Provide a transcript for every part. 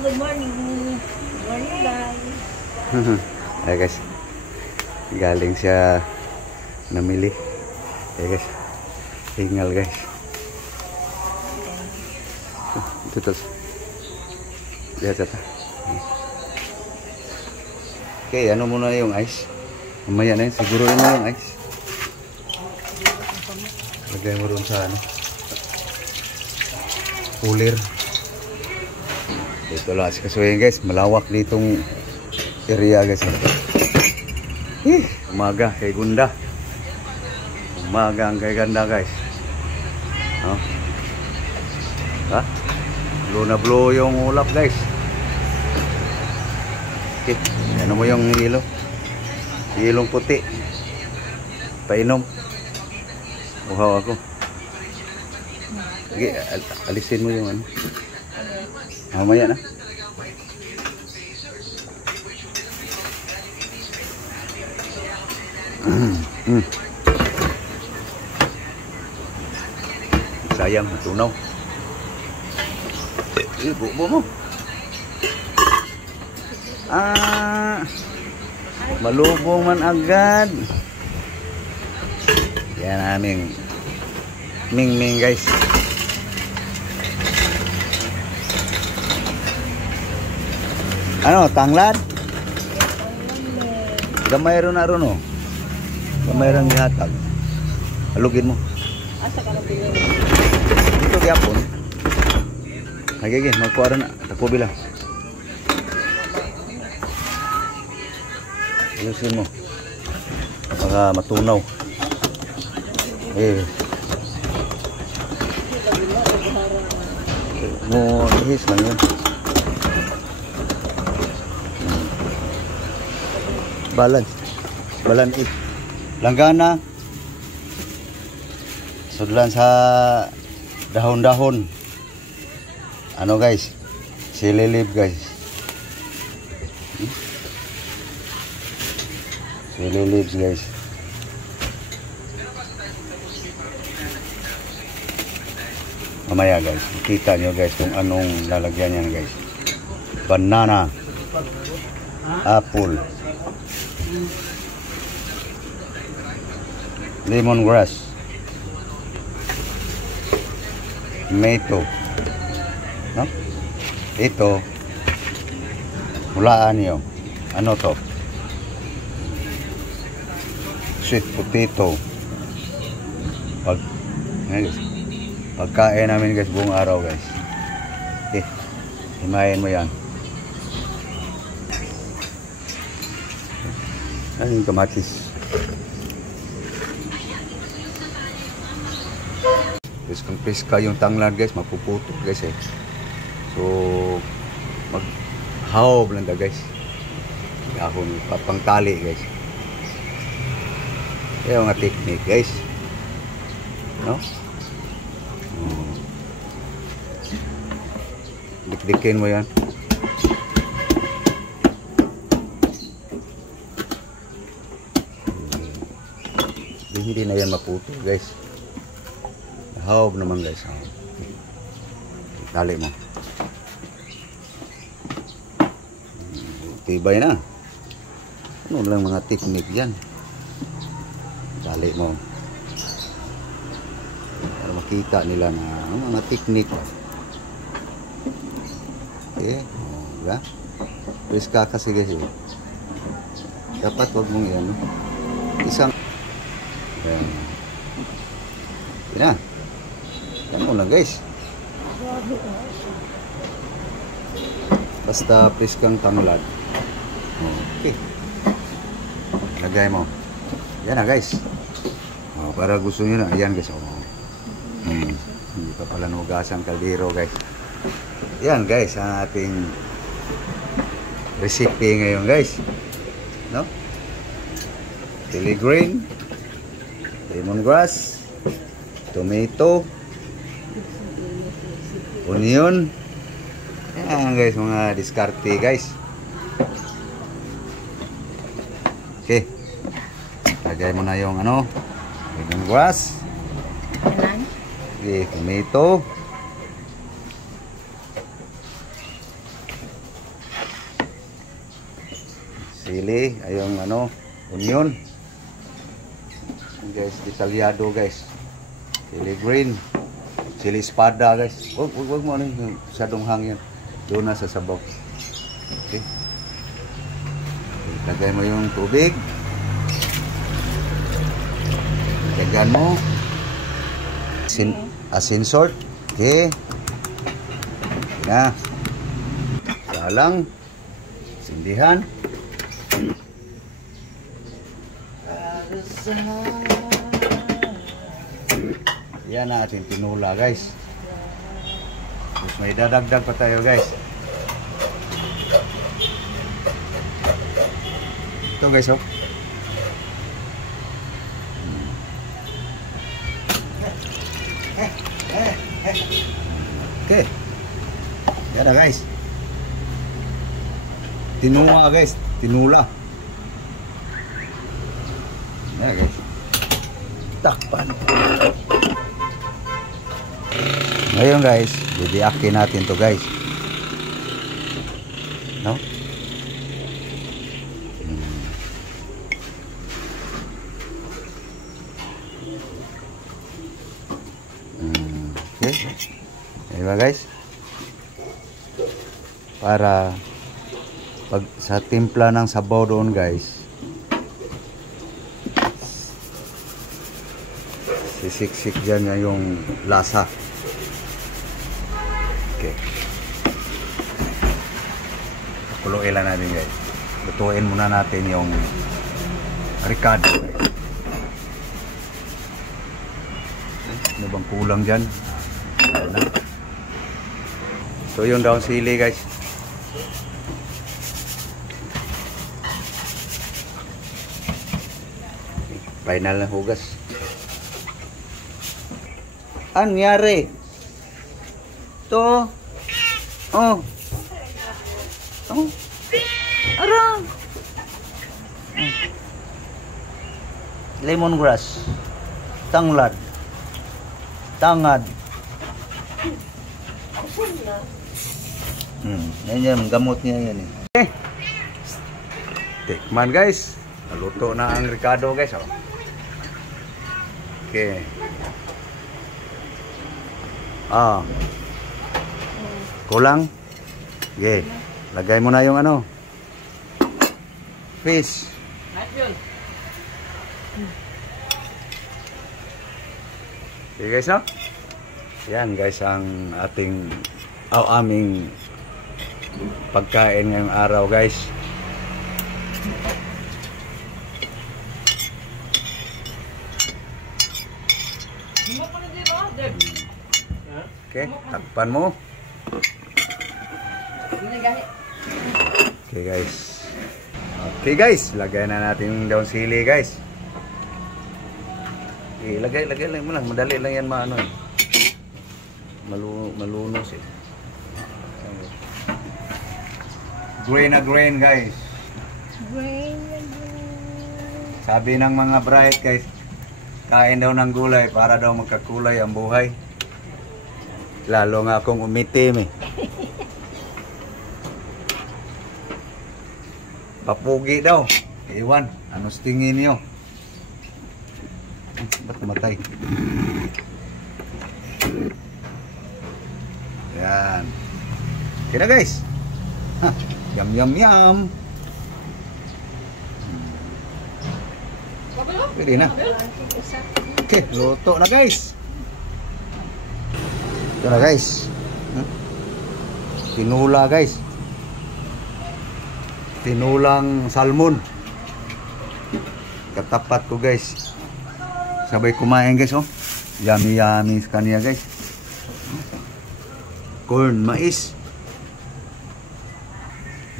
good morning. Good morning, guys. Ay guys, galing siya namili. Ay guys, hingal guys. Ito. Lihat ata. Okay, ano muna yung ice? Mamaya na yun, siguruin mo yung ice. Lagay mo rin sa ano, cooler. Dito lang kasi guys, malawak ditong area guys. Umaga kay Gunda. Umaga ang kay ganda guys. Oh. Ha? Blue na blue yung ulap guys. Okay, ano mo yung hilo? Hilong puti. Painom. Uhaw ako. Okay, alisin mo yung ano. Mamaya na. Sayang, matunaw. Bubo mo. Malubong man agad. Yan aming ming guys. Ano, tanglad? Gamay ron na ron, oh. Gamay ron ihatag. Halugin mo. Asa ka na pili? Ito gyapon. Hagigin, magkuha na. Takubi lang. Ayusin mo. Baka matunaw. Mo ihis lang yun. Balan it. Langgana. Sudlan sa dahon-dahon. Ano guys? Chili leaf guys. Chili leaves guys. Mamaya guys, kita nyo guys kung anong lalagyan yan guys. Banana, apple, lemongrass, tomato, no? Ito, hulaan nyo. Ano to? Sweet potato. Pagkain namin guys buong araw guys. Okay, himayin mo yan. Ano yung kamatis? Guys, kung piska yung tanglad guys, mapuputok guys eh. So, mag-hawb lang da guys. Gahon, papangtali guys. Yung mga technique guys. No? Dikdikin mo yan. Hindi na yan maputo guys. Hawb naman guys. Tali mo. Tibay na. Ano lang mga technique yan. Tali mo. Para makita nila na mga technique. Okay. Diba? Piska kasi guys. Dapat wag mong yan. Isang yan. Yan na. Yan muna guys. Basta piskang tanglad. Okay. Lagay mo. Yan na guys. Para gusto nyo na. Ayan guys. Hindi pa pala nugasang kaldero guys. Yan guys ang ating recipe ngayon guys. No? Chili green, lemongrass, tomato, onion. Yan guys mga diskarte guys. Okay. Lagay mo na yung ano, lemongrass. Okay, tomato. sili, ay yung ano, onion. Guys, detalyado guys. Chili green, chili espada guys. Wag mo ano yung masyadong hangin. Doon na sa sabaw. Okay. Lagay mo yung tubig. Lagyan mo asin salt. Okay. Na. Salang. Sindihan. Yan na ating tinula guys. Tapos may dadagdag pa tayo guys. Ito guys oh. Okay. Yan na guys. Tinula guys. Tinula. Yan guys. Takpan. Ngayon guys, bibiyakin natin to guys. No? Okay. Diba guys? Para pag sa timpla ng sabaw doon guys, sisiksik dyan na yung lasa. Okay. Kuluin lang natin guys. Lutuin muna natin yung ricado. Ano bang kulang dyan? So yung daon sili guys. Final na hugas. Anyari? To. Oh. Oh. Arang. Lemongrass. Tanglad. Tangad. Yan yan, gamot niya yan eh. Okay. Tikman guys. Naluto na ang ricado guys oh. Okay. Ah. Kulang? Okay. Lagay mo na yung ano. Fish. Okay guys no? Yan guys ang ating aming pagkain ngayong araw guys. Okay, takpan mo. Okay guys. Okay guys, lagay na natin yung daon sili guys. Okay, lagay lang mo lang, madali lang yan maano eh. Malunos eh. Grain na grain guys. Grain. Sabi ng mga bright guys, kain daw ng gulay para daw magkakulay ang buhay. Lalo nga akong umitim eh. Papugi daw. Iwan, ano tingin niyo? Ba't matay? Yan. Okay na guys. Ha, yum yum yum. Pwede na. Okay, luto na guys. Ito na guys. Tinula guys. Tinulang salmon. Katapat ko guys. Sabay kumain guys oh. Yummy yummy sa kanya guys. Corn, mais.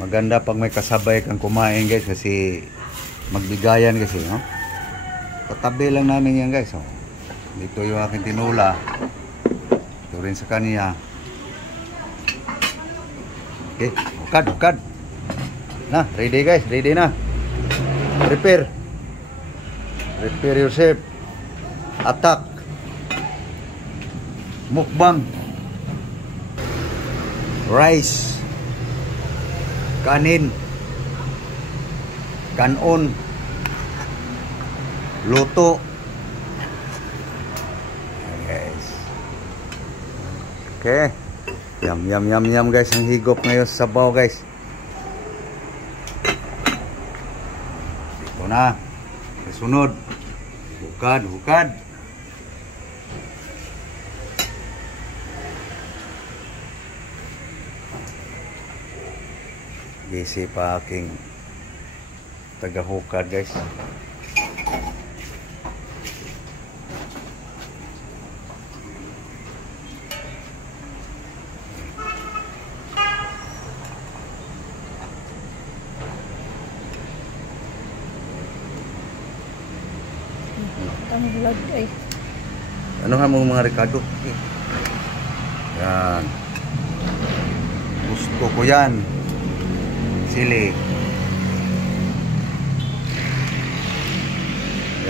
Maganda pag may kasabay kang kumain guys kasi magbigayan kasi no. Katabi lang namin yan guys oh. Dito yung aking tinula. Ito rin sa kanya. Okay, ukad. Na, ready guys, ready na. Prepare yourself. Attack. Mukbang. Rice. Kanin. kanon, luto. Ayan, guys. Okay. Yum, yum, yum, yum, guys. Ang higop ngayon sa sabaw, guys. Ito na. Kasunod. Hukad, hukad. Busy pa aking taga-hukad, guys. Ang vlog ay. Ano nga mga Ricardo? Yan. Gusto ko yan. Sili.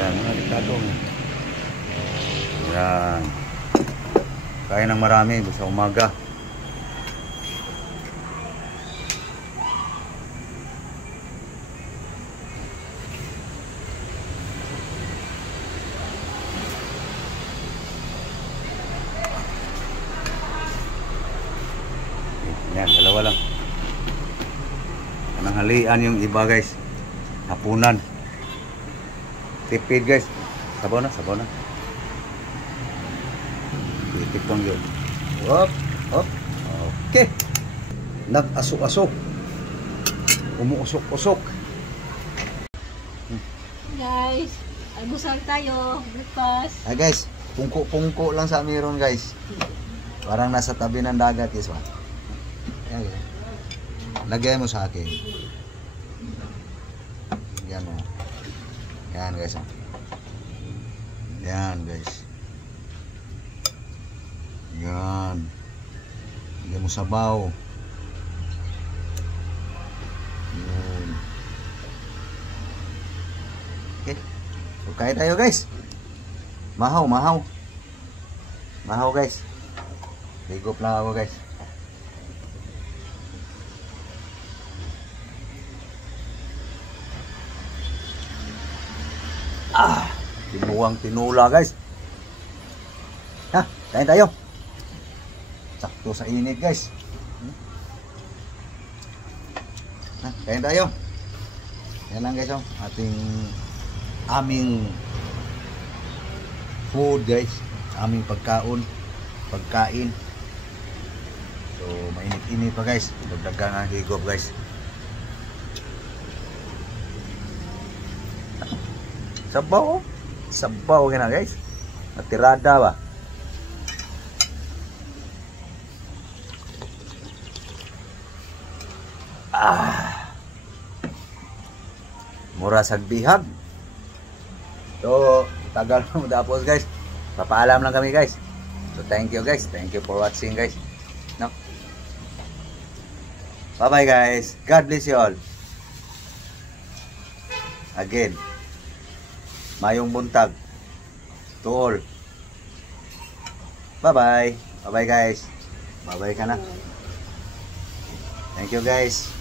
Yan, mga Ricardo. Yan. Kaya ng marami sa umaga. Yan, dalawa lang. Nanghalian yung iba, guys. Hapunan. Tipid, guys. Sabaw na, sabaw na. Tipong yun. Hop, hop. Okay. Nag-asok-asok. Umuusok-usok. Guys, almusal tayo. Breakfast. Ah, guys, pungko-pungko lang sa meron, guys. Parang nasa tabi ng dagat, guys. Ayan, guys. Lagay mo sa akin. Yan o. Yan, guys. Yan, guys. Yan. Lagay mo sabaw. Yan. Okay. So, kaya tayo, guys. Mahaw, mahaw. Mahaw, guys. Ligop lang ako, guys. Tinuwang tinula, guys. Ha, kain tayo. Sakto sa init, guys. Ha, kain tayo. Yan lang, guys, oh. Aming food, guys. Aming pagkain. So, mainit-init pa, guys. Dagdagan ang higop, guys. Sabaw, oh. Sabaw ka na, guys. Natirada ba? Mura sa bihag. So, tagal mo tapos, guys. Papaalam lang kami, guys. So, thank you, guys. Thank you for watching, guys. No? Bye-bye, guys. God bless you all. Again. Mayong buntag to all. Bye-bye. Bye-bye, guys. Bye-bye ka na. Thank you, guys.